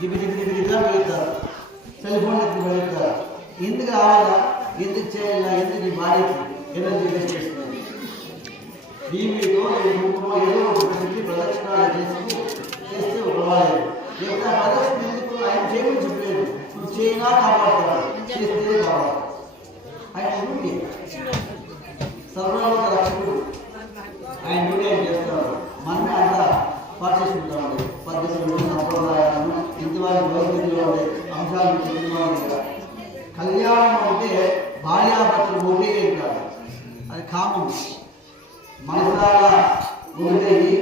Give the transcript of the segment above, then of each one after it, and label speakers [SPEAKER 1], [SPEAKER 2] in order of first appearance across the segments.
[SPEAKER 1] దిగి దిగి దిగి దిగిగా వెళ్తారు. సెల్ఫోన్ ఎత్తి వెళ్తారు. ఎందుకు రావాలా? ఎందుకు చేయాలా? ఎందుకు ఈ బాడీకి ఎనర్జీ వేస్ట్ చేస్తుంది దీనిలో ఈ రూపంలో ఏదో ఒక పెట్టి ప్రదక్షిణాలు చేస్తూ చేస్తే పర్వాలేదు లేకపోతే ఆ ప్రదక్షిణ ఎందుకు ఆయన చేయమని చెప్పలేదు. నువ్వు చేయినా కాపాడుతాడు చేస్తే కాపాడు. ఆయన డ్యూటీ సర్వలోక రక్షకుడు ఆయన డ్యూటీ ఆయన చేస్తారు మనమే అంతా పాటిస్తుంటామండి పద్ధతులు సంప్రదాయాలను ఇంటివారి భౌతికలో ఉండే అంశాలు తెలియదు కళ్యాణం అంటే భార్యాభర్తలు ఒకటే కాదు అది కామం మనసారా ఉండేది.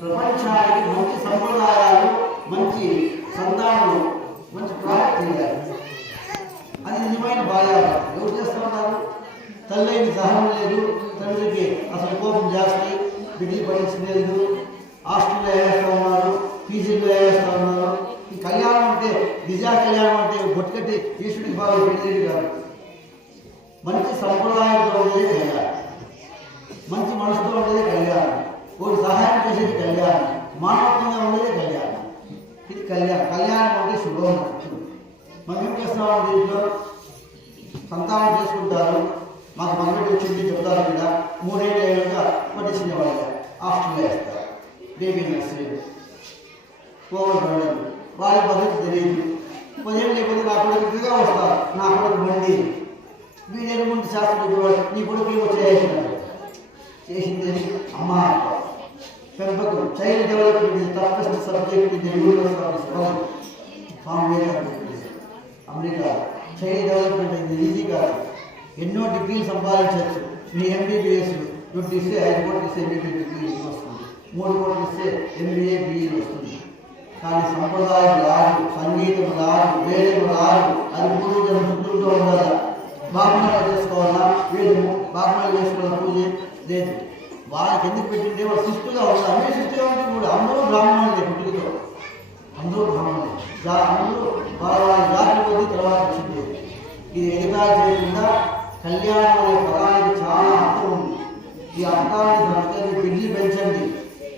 [SPEAKER 1] ప్రపంచానికి మంచి సంప్రదాయాలు మంచి సంతానం మంచి ప్రాప్తి చేయాలి. అది నిజమైన బాధ్యత ఎవరు చేస్తున్నారు? తల్లికి సహనం లేదు. తండ్రికి అసలు కోపం జాస్తి. బిడ్డి పడించింది లేదు. హాస్టల్లో వేస్తూ ఉన్నారు. పీజీలో వేస్తూ ఉన్నారు. ఈ కళ్యాణం అంటే నిజా కళ్యాణం అంటే బొట్టుకట్టి ఈశ్వరుడికి బాగా పెళ్ళి కాదు. మంచి సంప్రదాయంతో ఉండేది కళ్యాణం. మంచి మనసుతో ఉండేది కళ్యాణం. ఒక సహాయం చేసేది కళ్యాణం. మానవత్వంగా ఉండేది కళ్యాణం. ఇది కళ్యాణం. కళ్యాణం అంటే శుభం. మనం ఏం చేస్తున్నాం దీంట్లో? సంతానం చేసుకుంటారు. మాకు మగబిడ్డ వచ్చింది చెప్తారు కదా. మూడేళ్ళు ఏళ్ళుగా పట్టించిన వాళ్ళు హాస్టల్లో వేస్తారు. Baby nursery. కోవల్ బండలు వాళ్ళ పద్ధతి తెలియదు. పదిహేను లేకపోతే నా కొడుకుగా వస్తారు. నా కొడుకు బండి. వీడేళ్ళు ముందు శాస్త్రం నీ కొడుకు ఏమో చేసినాడు చేసింది అమ్మ. పెంపకం చైల్డ్ డెవలప్మెంట్ తప్పస్ట్ సబ్జెక్ట్ ఇది universe from America child development ఇది ఈజీ కాదు. ఎన్నో డిగ్రీలు సంపాదించవచ్చు. మీ ఎంబీబీఎస్ ట్వంటీ ఇస్తే ఐదు కోట్లు ఇస్తే ఎంబీబీ డిగ్రీ వస్తుంది. మూడు కోట్లు ఇస్తే ఎంబీఏ బీఈ వస్తుంది. కానీ సంప్రదాయం రాదు సంగీతం రాదు వేదం రాదు అది పూర్వజనం చుట్టూతో ఉండాలా? బాగుమలు చేసుకోవాలా? వేదము బాగుమలు చేసుకోవాలా పూజ లేదు. వాళ్ళకి ఎందుకు పెట్టింటే వాళ్ళు శిస్తుగా ఉంటారు అన్ని శిస్తుగా ఉంటే కూడా అందరూ బ్రాహ్మణులే పుట్టుకతో. అందరూ బ్రాహ్మణులే. జా అందరూ వాళ్ళ వాళ్ళ జాతి కొద్ది తర్వాత వచ్చింది. ఇది ఎదుగా చేయకుండా కళ్యాణం అనే పదానికి చాలా అర్థం ఉంది. ఈ అర్థాన్ని సంస్కరించి బిడ్డలు పెంచండి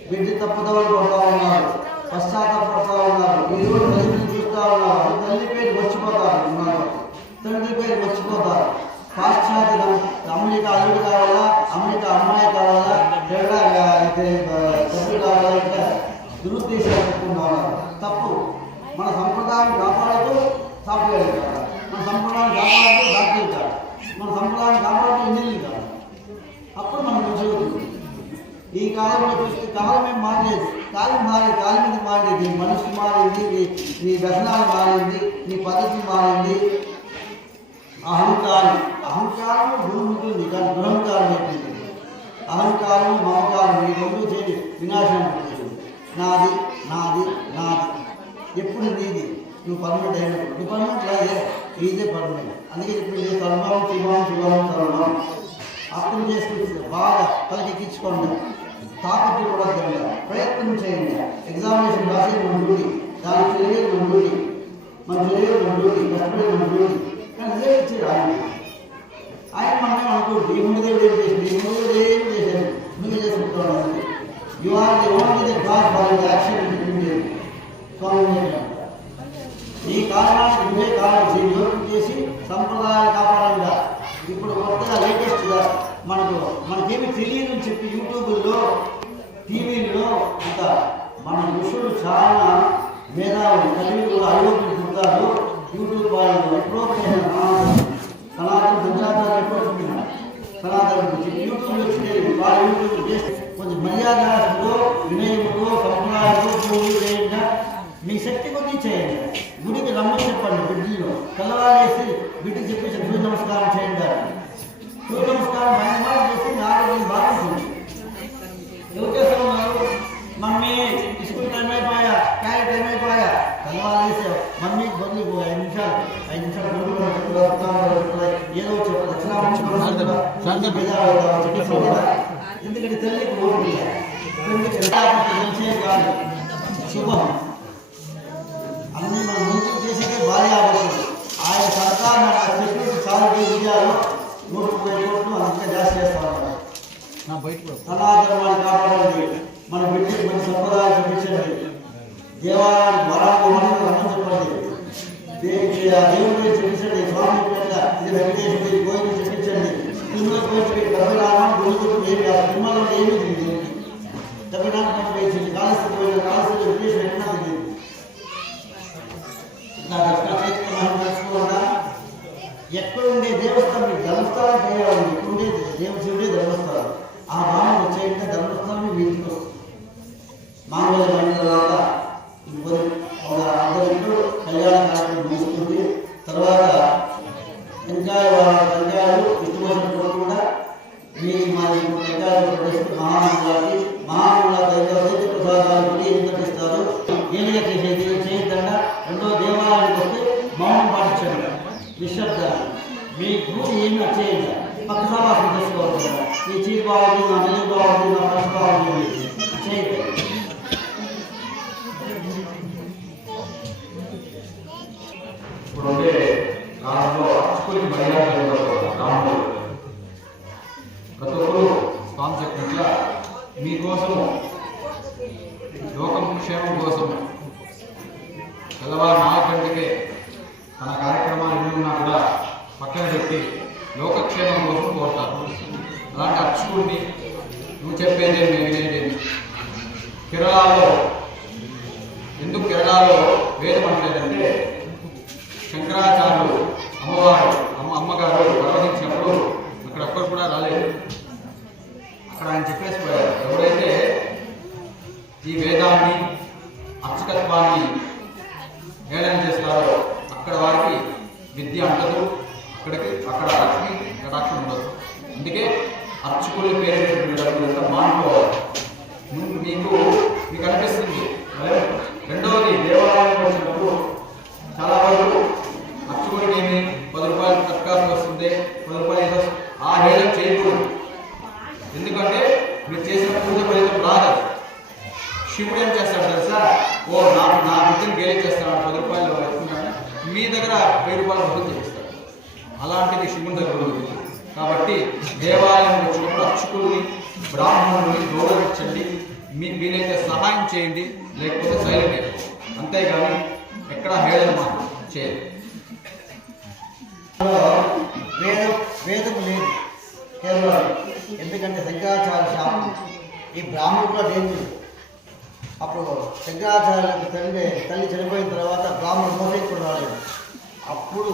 [SPEAKER 1] బిడ్డ తప్పుదవలు పడతా ఉన్నారు పశ్చాత్తాపడతా ఉన్నారు ఈ రోజు తల్లిని చూస్తూ ఉన్నారు తల్లి పేరు మర్చిపోతారు ఉన్నారు తండ్రి పేరు మర్చిపోతారు పాశ్చాత్య అమెరికా అల్లుడు కావాలా అమెరికా అమ్మాయి కావాలా లేదా డబ్బులు కావాలా ఇంకా దురుద్దేశాలు తప్పు. మన సంప్రదాయం కాపాడుతూ సాఫ్ట్వేర్ మన సంప్రదాయం కాపాడుతూ డాక్టర్ కాదు మన సంప్రదాయం కాపాడుతూ ఇంజనీరింగ్ కాదు అప్పుడు మనం మంచిగా ఈ కాలంలో చూస్తే కాలం ఏం మారలేదు. కాలం మారే కాలం మీద మారేది నీ మనసు మారింది నీ నీ వ్యసనాలు మారింది నీ పద్ధతి మారింది. అహంకారం. అహంకారం భూమి ఉంటుంది కానీ దురహంకారం అయిపోయింది అహంకారం మమకారం ఈ రెండు చేసి వినాశనం నాది నాది నాది. ఎప్పుడు నీది? నువ్వు పర్మనెంట్ అయినప్పుడు. నువ్వు పర్మనెంట్ లాగే ఈజే పర్మనెంట్. అందుకే చెప్పింది సర్వం శివం శివం సర్వం. అర్థం చేసుకుంటుంది. బాగా తలకెక్కించుకోండి. తాకట్టు కూడా తెలియదు ప్రయత్నం చేయండి. ఎగ్జామినేషన్ రాసి మన దాని తెలియదు మన మన తెలియదు మన కష్టపడి మన కానీ రిజల్ట్ ఇచ్చాడు ఆయన ఆయన మనమే అనుకోండి ఈ ముందు దేవుడు ఏం చేసింది? ఈ ముందు దేవుడు ఏం చేశాడు నువ్వే చేసుకుంటావు you are the only the god for the action స్వామి ఈ కారణానికి నువ్వే కారణం చేసి యోగం చేసి సంప్రదాయాలు కాపాడాలిగా ఇప్పుడు కొత్తగా లేటెస్ట్గా మనకు మనకేమి తెలియదు అని చెప్పి యూట్యూబ్లో టీవీలో అంత మన ఋషులు చాలా మేధావులు కలిగి కూడా అయోగ్యులు పుడతారు యూట్యూబ్ వాళ్ళు ఎప్పుడో సనాతన సంచారాలు ఎప్పుడో చెప్పిన సనాతన గురించి యూట్యూబ్ వచ్చి వాళ్ళు యూట్యూబ్ చేసి కొంచెం మర్యాదతో వినయముతో సంప్రదాయంతో పూజ చేయండి మీ శక్తి కొద్దీ చేయండి గుడికి రమ్మని చెప్పండి బిడ్డలో తెల్లవారేసి బిడ్డకి చెప్పేసి ఎందుకంటే తల్లికి శుభం అన్ని మనం మంచి చేసేదే భార్య ఆలోచన ఆయన సర్కార్ మన చాలా విజయాలు నూట ముప్పై కోట్లు జాస్తి చేస్తా కాపాడండి మన బిడ్డకి మంచి సంప్రదాయం చూపించండి దేవాలయానికి వరాలు చెప్పండి దేవుడి చూపించండి స్వామి పెద్ద ఇది వెంకటేశ్వరి గోవింద చెప్పించండి గురుకులు ఏమి ఏమీ తెలియదు. తమిళనాడు పోయింది కాళహస్తి పోయిన కాళహస్తి ఎక్కడ తెలియదు. ఎక్కడ దేవస్థానం ధర్మస్థానం చేయాలి ఎక్కడుండే దేవశివుడే ధర్మస్థానం ఆ భావన వచ్చేయంటే ధర్మస్థానం వీటికి వస్తుంది. తర్వాత ఇంకొక ఒక కళ్యాణ కార్యక్రమం ముగుస్తుంది తర్వాత టెంకాయ టెంకాయలు ఇష్టమైన కూడా మీ మా టెంకాయలు ప్రవేశిస్తూ మహామంగళానికి మహామంగళ దైవ ప్రసాదాలు కూడా ఎంత ఇస్తారు ఏమిగా చేసేది చేయొద్దండ రెండో దేవాలయానికి వస్తే మౌనం పాటించండి నిశ్శబ్దాలు మీ గురి ఏమి చేయండి పక్క సమాసం చేసుకోవాలి ఈ చీపు బాగుంది నా నెల్లి బాగుంది నా పక్షి బాగుంది చేయద్దు
[SPEAKER 2] ఇప్పుడు ఉండే కాలంలో అచ్చుకొని బయలుదేరి రాముడు ప్రతి ఒక్కరూ స్వామి చెప్పినట్ల మీకోసము లోకం క్షేమం కోసం తెల్లవారు పక్కన లోకక్షేమం కోసం కోరుతారు. అలాంటి అక్షుడిని నువ్వు చెప్పేదేమి నేను వినేదేమి కేరళలో ఎందుకు కేరళలో వేదం అంటలేదంటే శంకరాచార్యులు అమ్మవారు అమ్మ అమ్మగారు ప్రవహించినప్పుడు అక్కడ ఒక్కరు కూడా రాలేదు. అక్కడ ఆయన చెప్పేసి పోయారు ఎవరైతే ఈ వేదాన్ని అర్చకత్వాన్ని ఏదైనా చేస్తారో అక్కడ వారికి విద్య అంటదు అక్కడికి అక్కడ లక్ష్మి కటాక్షం ఉండదు. అందుకే అర్చకులు పేరు డబ్బులంతా మానుకోవాలి ముందు మీకు మీకు అనిపిస్తుంది అదే రెండవది దేవాలయం వచ్చినప్పుడు చాలా వరకు అర్చకుడికి ఏమి పది రూపాయలు తక్కువ వస్తుంది పది రూపాయలు ఏదో ఆ హేళన చేయకూడదు ఎందుకంటే మీరు చేసిన పూజ ఫలితం రాదు శివుడు ఏం చేస్తాడు తెలుసా ఓ నాకు నా బిడ్డను గేలి చేస్తాడు పది రూపాయలు ఇస్తున్నాడు మీ దగ్గర వెయ్యి రూపాయలు వసూలు చేస్తాడు అలాంటిది శివుని దగ్గర ఉంది కాబట్టి దేవాలయం వచ్చినప్పుడు అర్చకుల్ని బ్రాహ్మణుల్ని గౌరవించండి. మీ వీలైతే సహాయం చేయండి లేకపోతే సైలెంట్ అంతేగాని ఎక్కడ హేళన మాత్రం చేయండి
[SPEAKER 1] వేదం వేదం లేదు కేవలం ఎందుకంటే శంకరాచార్య శాపం. ఈ బ్రాహ్మణుడు కూడా లేదు. అప్పుడు శంకరాచార్యులకు తండ్రి తల్లి చనిపోయిన తర్వాత బ్రాహ్మణుడు మోసేకుడు రాలేదు. అప్పుడు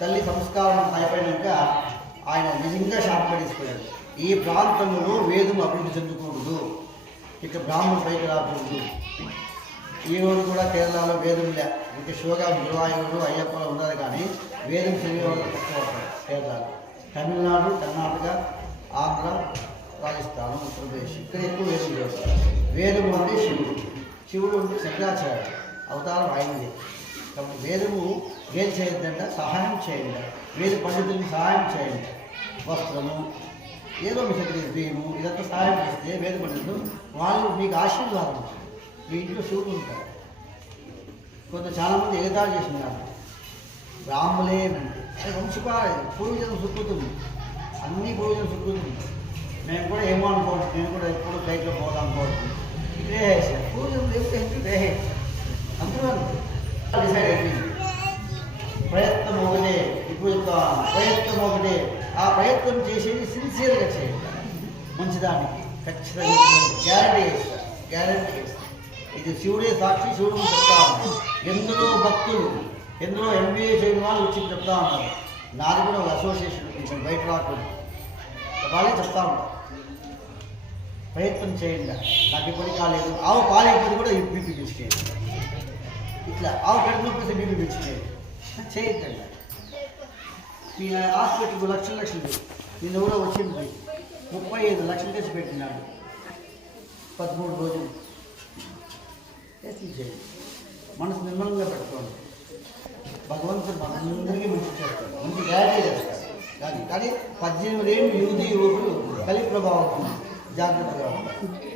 [SPEAKER 1] తల్లి సంస్కారం అయిపోయినాక ఆయన నిజంగా శాపం ఈ ప్రాంతంలో వేదం అభివృద్ధి చెందకూడదు ఇక బ్రాహ్మణ పైకి రాకూడదు. ఈ రోజు కూడా కేరళలో వేదం లే. ఇంకా శివగా గురువాయూరు అయ్యప్పలో ఉన్నారు కానీ వేదం చదివేవాళ్ళు తక్కువ కేరళ కేరళలో. తమిళనాడు కర్ణాటక ఆంధ్ర రాజస్థాన్ ఉత్తరప్రదేశ్ ఇక్కడ ఎక్కువ వేదం చేస్తారు. వేదము అంటే శివుడు. శివుడు అంటే శంకరాచార్య అవతారం అయింది కాబట్టి వేదము ఏం చేయొద్దంట? సహాయం చేయండి. వేద పండితులకు సహాయం చేయండి. వస్త్రము ఏదో మీ దగ్గర బియ్యము ఇదంతా సహాయం చేస్తే వేద పండితులు వాళ్ళు మీకు ఆశీర్వాదం మీ ఇంట్లో శివుడు ఉంటారు. కొంత చాలామంది ఎగతాళి చేసినారు బ్రాహ్మలే అంటే వంశపారం పూర్వజనం సుకృతుంది అన్ని పూర్వజనం సుకృతుంది మేము కూడా ఏమో అనుకోవచ్చు నేను కూడా ఎప్పుడు ఫ్లైట్లో పోదాం అనుకోవచ్చు. ఇక్కడే వేసాను పూర్వజనం దేవుడు ఎందుకు అందరూ అంతే. డిసైడ్ అయిపోయింది ప్రయత్నం ఒకటే ఇప్పుడు చెప్తాను ప్రయత్నం ఒకటే ఆ ప్రయత్నం చేసేది సిన్సియర్గా చేయండి మంచిదానికి ఖచ్చితంగా గ్యారంటీ ఇస్తారు గ్యారంటీ ఇస్తారు ఇది శివుడే సాక్షి శివుడు చెప్తా ఉన్నాడు భక్తులు ఎందులో ఎంబీఏ చేయని వాళ్ళు వచ్చి చెప్తా ఉన్నారు. నాది కూడా ఒక అసోసియేషన్ కొంచెం బయట రాకుండా వాళ్ళే చెప్తా ఉన్నారు. ప్రయత్నం చేయండి. నాకు ఇప్పటికీ కాలేదు ఆవు పాలైపోతే కూడా బీపీ పిలిచేయండి ఇట్లా ఆవు కడుపు నొప్పి బీపీ పిలిచేయండి చేయొద్దండి మీ హాస్పిటల్కి లక్షలు లక్షలు నిన్న కూడా వచ్చింది. ముప్పై ఐదు లక్షలు తెచ్చి పెట్టినాడు. పదమూడు రోజులు. చేయండి మనసు నిర్మలంగా పెట్టుకోండి. భగవంతుడు మనందరికీ మంచి చేస్తాడు. మంచి గ్యారెంటీ చేస్తాడు. కానీ కానీ పద్దెనిమిది ఏళ్ళు యువతి యువకులు కలి ప్రభావం జాగ్రత్తగా ఉంటారు